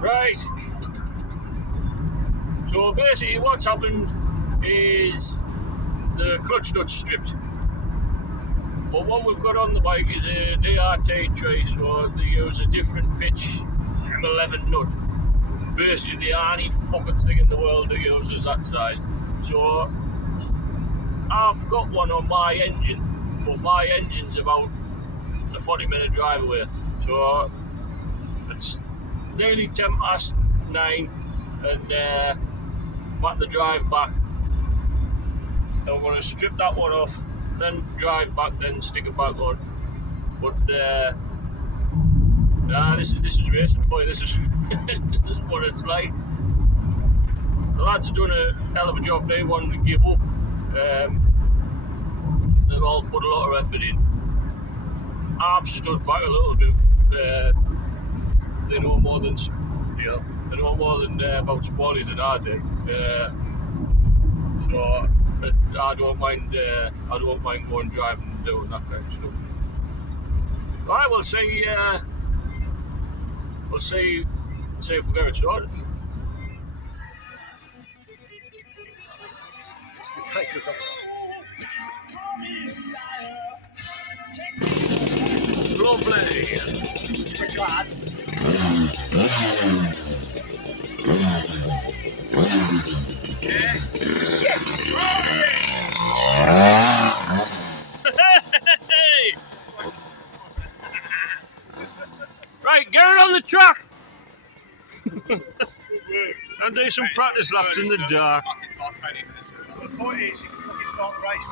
Right, so basically what's happened is the clutch nut's stripped, but one we've got on the bike is a DRT tree, so they use a different pitch 11 nut. Basically the only fucking thing in the world that uses that size. So I've got one on my engine, but my engine's about a 40-minute drive away, so it's nearly 9:10 and I'm at the drive back. I'm going to strip that one off, then drive back, then stick it back on. But nah, this is racing for you. This is this is what it's like. The lads have done a hell of a job. They wanted to give up. They've all put a lot of effort in. I've stood back a little bit. They know more than about sporties than I do. So I don't mind going driving and doing that kind of stuff. Right, we'll see. We'll see if we get it sorted. Lovely. Right, get it on the track and do some practice laps in the dark. The point is, you can start the race.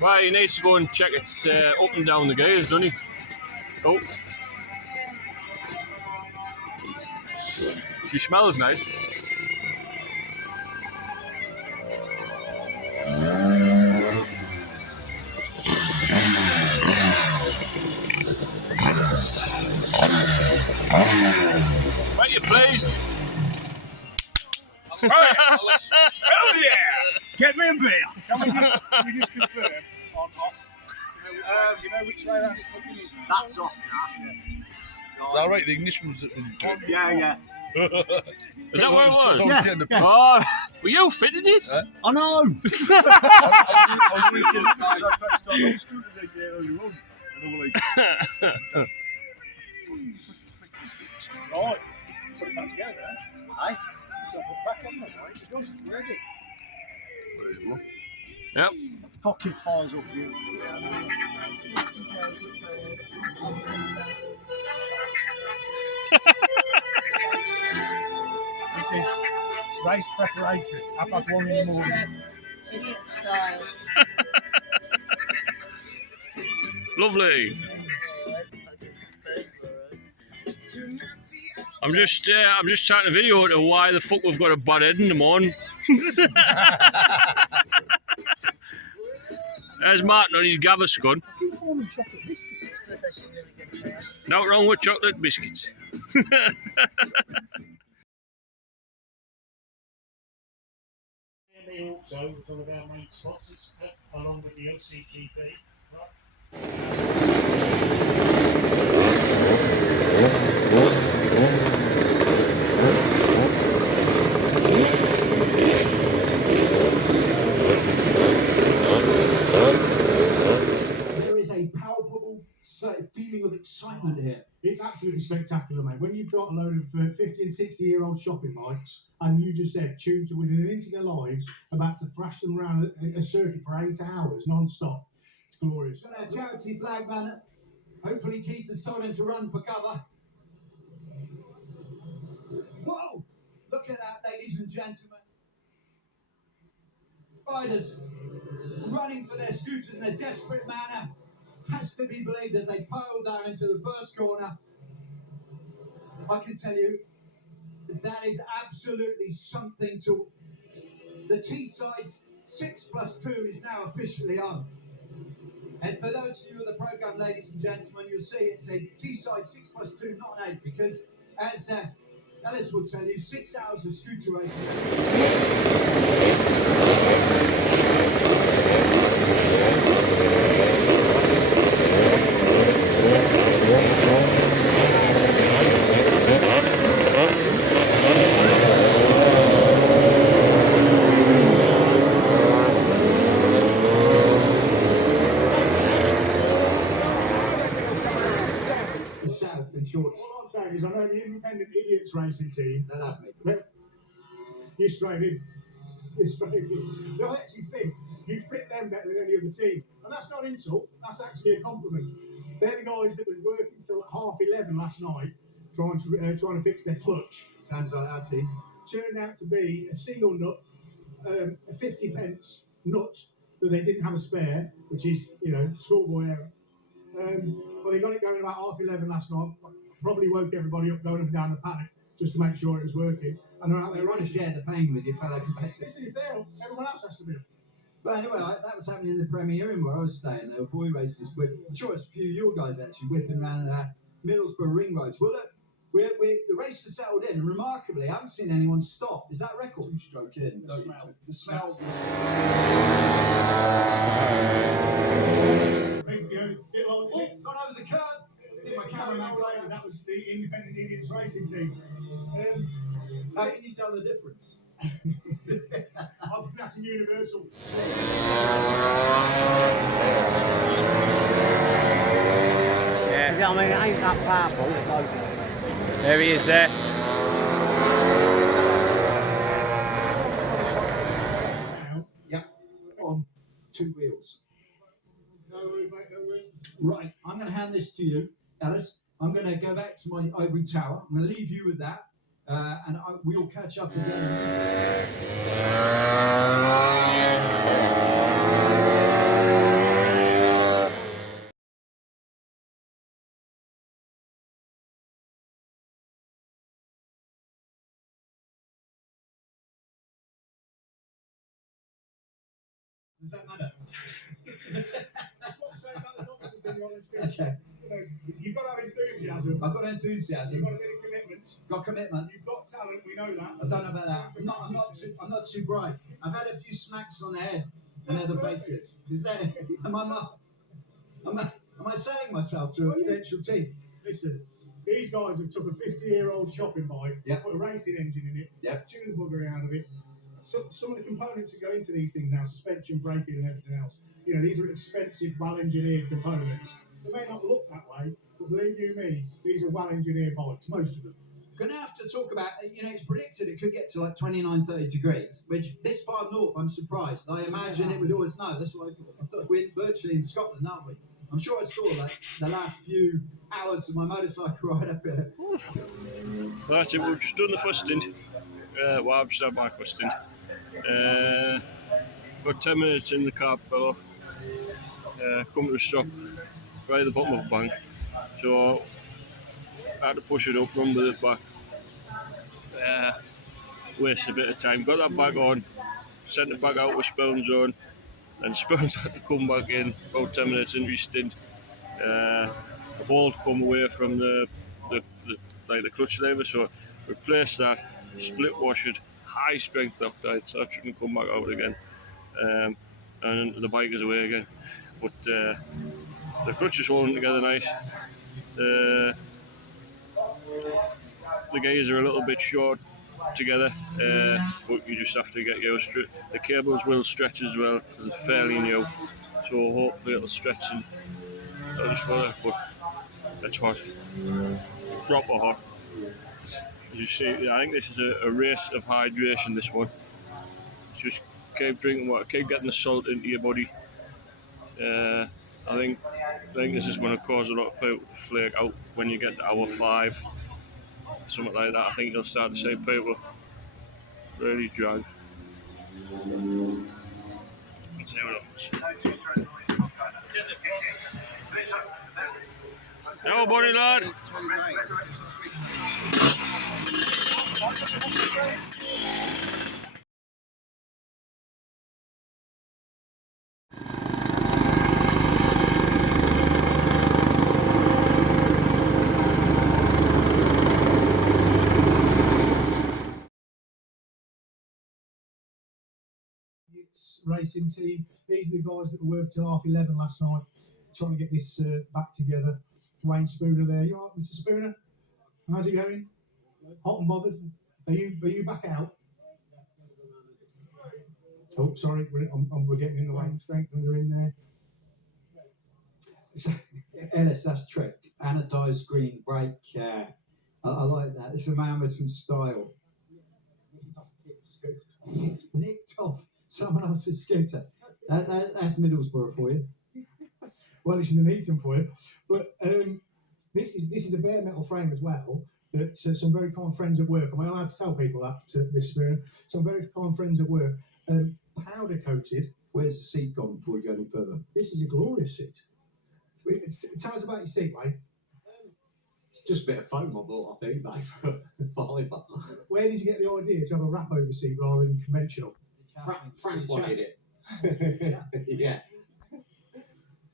Right, he needs to go and check it's up and down the gears, doesn't he? Oh. She smells nice. Right, you pleased? Hell yeah! Get me a beer! Can we just confirm on off? Do you know which way that fucking is? That's off now. Is that right? The ignition was Yeah. Is that what it was? Yeah. Oh, well, you fitted it? I know! I was listening to guys, I tried to start on scooter earlier on. And they were like, right, put it back together then. Aye. So put it back on there, right? It's done, it's ready. Yep. Fucking fires up you. This is race preparation. 1:30 in the morning. Idiot style. Lovely. I'm just trying to video to why the fuck we've got a bad head in the morning. There's Martin on his Gaviscon. Not wrong with chocolate biscuits. They also was one of our main sponsors, along with the LCGP. Right. spectacular, mate. When you've got a load of 50 and 60-year-old shopping bikes, and you just said tuned to within an inch of their lives, about to thrash them around a circuit for 8 hours non-stop, it's glorious. Got our charity flag banner. Hopefully Keith has told him to run for cover. Whoa! Look at that, ladies and gentlemen. Riders running for their scooters in a desperate manner. Has to be believed as they pile down into the first corner. I can tell you, that is absolutely something to... The T-Sides 6+2 is now officially on. And for those of you of the programme, ladies and gentlemen, you'll see it's a T-Side 6+2, not an 8, because as Ellis will tell you, 6 hours of scooter racing. South and shorts. All I'm saying is, I know the independent idiots racing team. They love me. You're straight in. You're straight in. They'll actually think you fit them better than any other team. And that's not an insult, that's actually a compliment. They're the guys that were working till 11:30 last night trying to fix their clutch. Sounds like our team. Turned out to be a single nut, a 50 pence nut that they didn't have a spare, which is, schoolboy error. Well, they got it going about 11:30 last night. Probably woke everybody up going up and down the paddock just to make sure it was working. And they're out there You want to share the pain with your fellow competitors. Listen, if they're up, everyone else has to be up. But anyway, that was happening in the Premier Inn where I was staying. There were boy racers I'm sure it's a few of your guys actually whipping around Middlesbrough ring roads. Well, look, the race has settled in, and remarkably, I haven't seen anyone stop. Is that a record? Stroke in. The smell. Gone over the curb. Did my cameraman later, that was the independent idiots racing team. How can you tell the difference? I think that's a universal. Yeah. I mean, it ain't that powerful. So. There he is there. Yeah, on 2 wheels. No worries, mate, no worries. Right, I'm going to hand this to you, Alice. I'm going to go back to my ivory tower. I'm going to leave you with that, and we'll catch up again. Does that matter? That's what I'm saying about the novices in the Orange Beach. Okay. You've got to have enthusiasm. I've got enthusiasm. You've got a bit of commitment. Got commitment. You've got talent. We know that. I don't know about that. I'm not too bright. I've had a few smacks on the head and other places. Is that? Am I selling myself to a potential team? Listen, these guys have took a 50-year-old shopping bike, put a racing engine in it, tuned the buggery out of it. So, some of the components that go into these things now, suspension, braking, and everything else. These are expensive, well-engineered components. They may not look that way, but believe you me, these are well-engineered bikes, most of them. Going to have to talk about, it's predicted it could get to like 29, 30 degrees, which this far north, I'm surprised. I imagine it would always, no, that's what I thought. We're virtually in Scotland, aren't we? I'm sure I saw like the last few hours of my motorcycle ride up here. Well, that's it, we've just done the first stint. I've just had my first stint. About 10 minutes in, the carb fell off. Come to a stop right at the bottom of the bank. So I had to push it up, run with it back. Wasted a bit of time. Got that back on, sent it back out with Spoons on, and Spoons had to come back in about 10 minutes into his stint. The ball come away from the clutch lever, so replaced that, split wash it, high strength Loctite, so that shouldn't come back out again. And the bike is away again. But the clutch is holding together nice. The gears are a little bit short together, but you just have to get used to it. The cables will stretch as well because it's fairly new, so hopefully it'll stretch and it'll just work. But that's what proper hot. You see, I think this is a race of hydration, this one. Just keep drinking water, keep getting the salt into your body. I think this is going to cause a lot of people to flake out when you get to hour 5. Something like that. I think you'll start to see people really drag. Let's see what happens. Hello, buddy lad. Racing team. These are the guys that worked till 11:30 last night, trying to get this back together. Wayne Spooner there. You all right, Mr. Spooner? How's it going? Hot and bothered? Are you back out? Oh, sorry, we're getting in the way. Strengthener in there. Ellis, that's trick. Anodized green brake. I like that. It's a man with some style. Nicked off someone else's scooter. That's Middlesbrough for you. Well, it's an Eton for you. But this is a bare metal frame as well. That some very kind friends at work. Am I allowed to tell people that, Mr. Spooner? Some very kind friends at work. Powder coated. Where's the seat gone before we go any further? This is a glorious seat. Tell us about your seat, mate. It's just a bit of foam I bought off eBay for a £5. Where did you get the idea to have a wrap over seat rather than conventional? Frank wanted it. Yeah.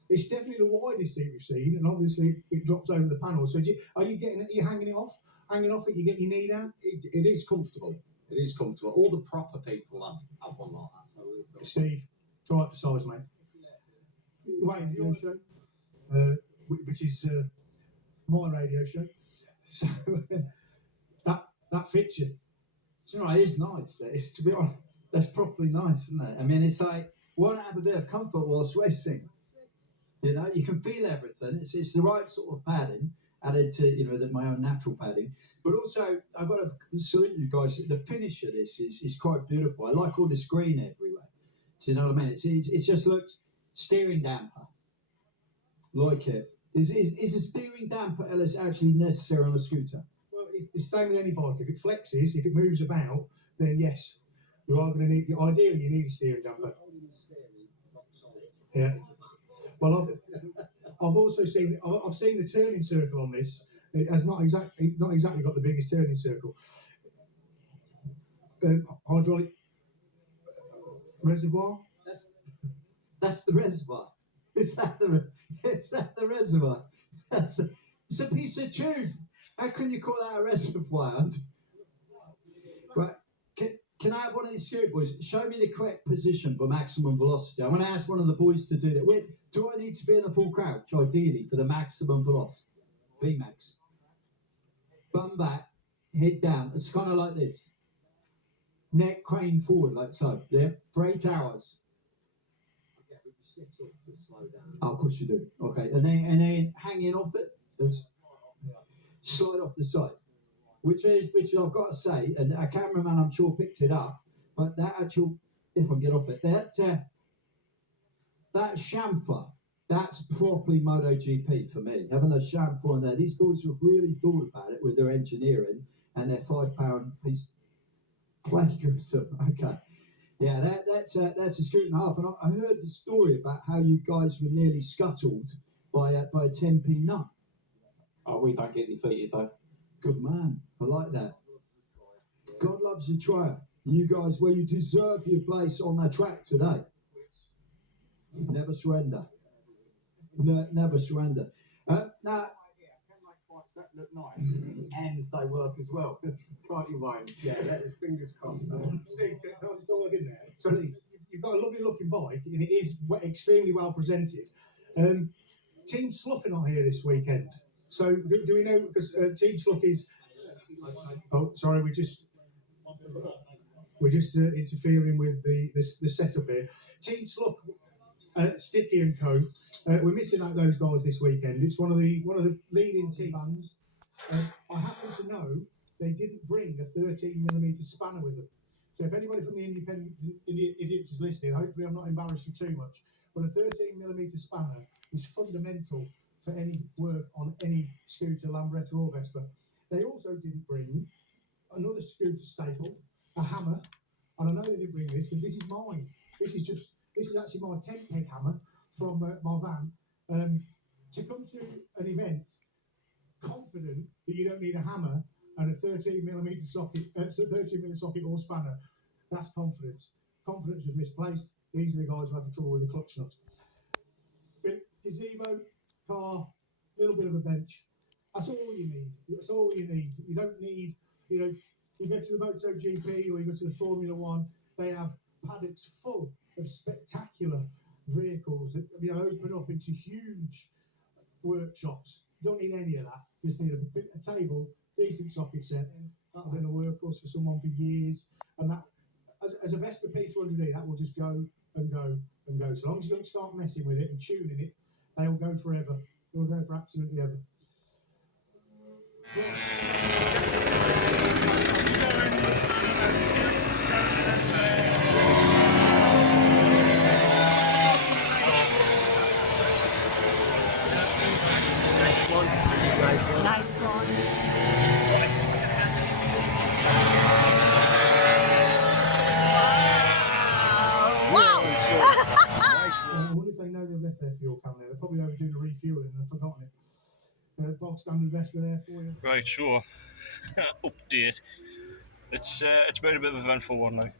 It's definitely the widest seat we've seen, and obviously it drops over the panel. So are you hanging it off? Hanging off it, you get your knee down? It is comfortable. It is comfortable. All the proper people have one like that. So Steve, try it for size, mate. Wayne, do your show, which is my radio show. So that fits you. You know, it is nice. It's, to be honest, that's properly nice, isn't it? I mean, it's like, want to have a bit of comfort whilst racing. You know, you can feel everything. It's the right sort of padding added to, my own natural padding. But also, I've got to salute you guys. The finish of this is quite beautiful. I like all this green everywhere. Do you know what I mean? It just looks steering damper. Like it. Is a steering damper, Ellis, actually necessary on a scooter? Well, it's the same with any bike. If it flexes, if it moves about, then yes, you are going to need. Ideally, you need a steering damper. Yeah. Well, I've also seen the turning circle on this. It has not exactly got the biggest turning circle. Hydraulic reservoir. That's the reservoir. Is that the reservoir? It's a piece of tube. How can you call that a reservoir? Right. Can I have one of these scoot boys? Show me the correct position for maximum velocity. I'm going to ask one of the boys to do that. Do I need to be in the full crouch, ideally, for the maximum velocity? VMAX. Bum back, head down. It's kind of like this. Neck crane forward, like so. Yeah, for 8 hours. Oh, of course you do. Okay, and then hanging off it, slide off the side. Which I've got to say, and a cameraman I'm sure picked it up, but that actual, if I can get off it, that chamfer, that's properly MotoGP for me. Having a chamfer on there, these boys have really thought about it with their engineering and their £5 piece plagiarism. Okay, yeah, that's a scoot and a half. And I heard the story about how you guys were nearly scuttled by a 10p nut. Oh, we don't get defeated though. Good man. I like that. God loves a trier. You guys, well, you deserve your place on the track today. Never surrender. Never surrender. Now, That look nice, and they work as well. Right, you won't. Yeah, let's fingers crossed. Steve, can I just go in there? So you've got a lovely looking bike, and it is extremely well presented. Team Sluck are not here this weekend. So do we know, because Team Sluck is... Oh, sorry, we're just interfering with the setup here. Team Sluck, Sticky and Co. We're missing out those guys this weekend. It's one of the leading team bands. I happen to know they didn't bring a 13mm spanner with them. So if anybody from the independent idiots is listening, hopefully I'm not embarrassed you too much, but a 13mm spanner is fundamental for any work on any scooter, Lambretta or Vespa. They also didn't bring another scooter staple, a hammer, and I know they didn't bring this because this is mine. This is actually my 10-peg hammer from my van. To come to an event confident that you don't need a hammer and a 13mm socket, 13mm socket or spanner, that's confidence. Confidence was misplaced. These are the guys who had the trouble with the clutch nut. But gazebo, car, little bit of a bench. That's all you need. That's all you need. You don't need, you know, you go to the MotoGP or you go to the Formula One, they have paddocks full of spectacular vehicles that, you know, open up into huge workshops. You don't need any of that. Just need a table, decent socket set. That'll be a workhorse for someone for years. And that, as a Vespa P200E, that will just go and go and go. So long as you don't start messing with it and tuning it, they will go forever. They will go for absolutely ever. Nice one. Wow! I wonder if they know they've left their fuel can there. They're probably overdoing a refueling and they've forgotten it. Bog standard Vespa there for you. Right, so update. It's been a bit of an eventful one now.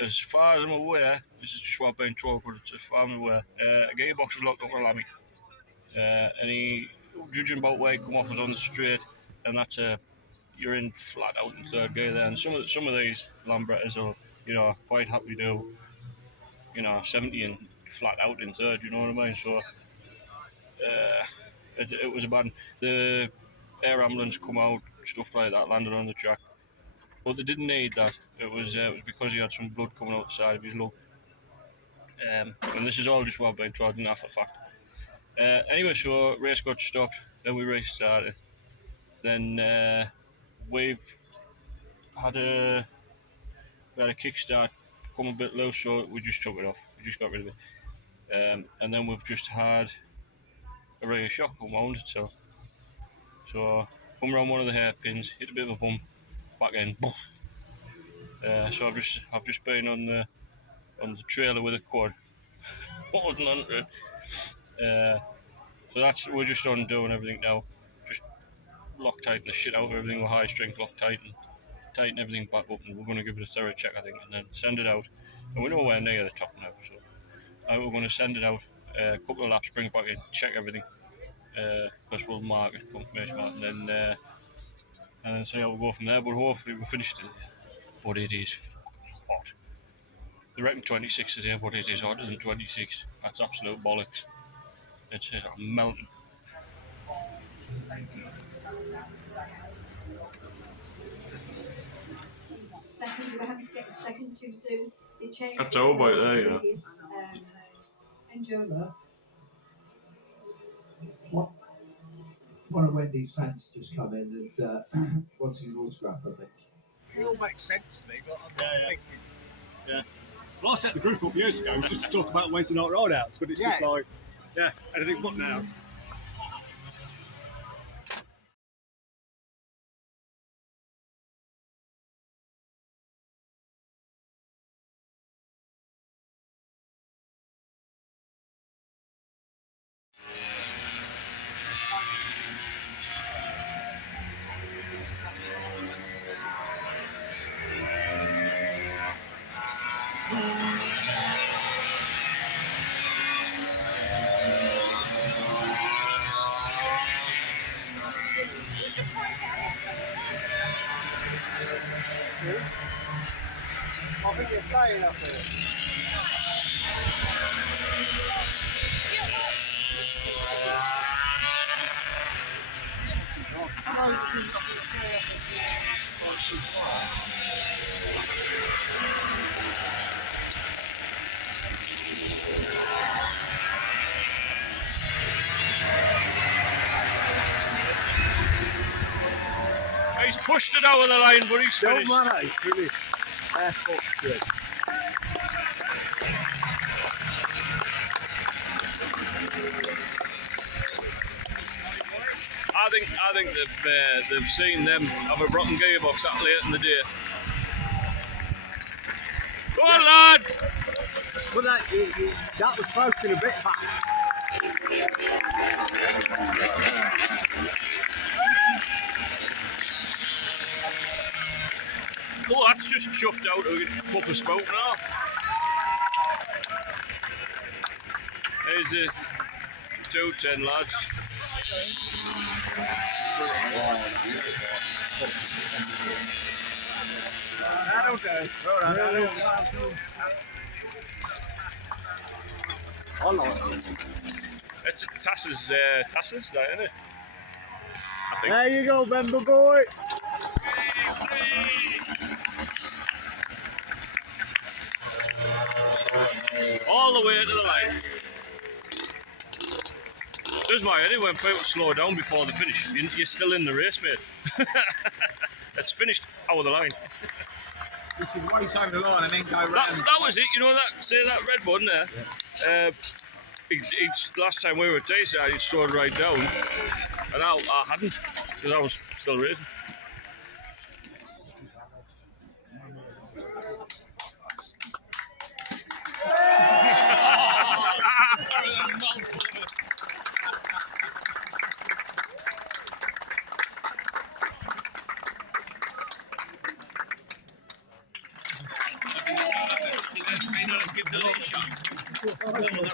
As far as I'm aware, this is just what I've been told, but as far as I'm aware, a gearbox is locked up on Lammy. And he, judging about where he come off, was on the straight, and that's you're in flat out in third gear there. And some of these Lambrettas will, you know, quite happily do, you know, 70 and flat out in third. You know what I mean? So it was a bad. The air ambulance come out, stuff like that, landed on the track. But they didn't need that. It was because he had some blood coming out the side of his lung. And this is all just what I've been told, not for fact. Anyway, so race got stopped, then we restarted. Then we've had a kickstart come a bit low, so we just took it off. We just got rid of it. And then we've just had a rear shock unwound itself. So come around one of the hairpins, hit a bit of a bump, back in, boof. So I've just been on the trailer with a quad, holding on to it. So we're just undoing everything now. Just Loctite the shit out of everything with high strength Loctite and tighten everything back up, and we're going to give it a thorough check, I think, and then send it out. And we're nowhere near the top now, so we're going to send it out, a couple of laps, bring it back in, check everything, because we'll mark it, confirmation mark, and then see how we go from there. But hopefully we'll finish it. But it is fucking hot. They reckon 26 today, but it is hotter than 26. That's absolute bollocks. It's melting. Second, we were having to get the second too soon. They changed. That's all about there, you know. Angela. One of Wendy's fans just come in and wants his autograph, I think. It all makes sense to me, but I'm not thinking. Yeah. Well, I set the group up years ago just to talk about Wednesday night rideouts, but it's just like, anything but now. I think you're staying up there. pushed it over the line, but he's Don't finished. matter, he's finished. Barefoot straight. I think they've seen them have a rotten gearbox that late in the day. Go on, lad! But that was poking a bit fast. Oh, that's just chuffed out of its proper spout now. There's a 210, lads. That'll go. Well done. I like it. It's a Tasses, that, isn't it? I think. There you go, Bemba boy. All the way to the line. Does my head when people slow down before the finish. You're still in the race, mate. It's finished out of the line. You should race over the line and then go round. That was it, you know that, say that red button there? Yeah. Last time we were at Tayside, he slowed right down, and I hadn't, because I was still racing.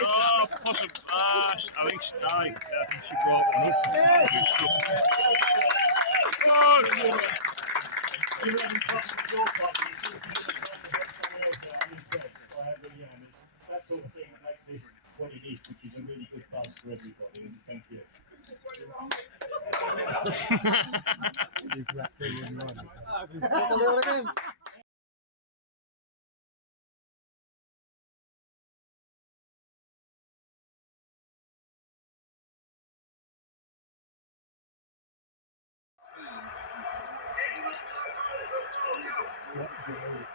Oh, possibly. I think she brought one up. That sort of thing makes this what it is, which is a really good buzz for everybody. And thank you. Yeah.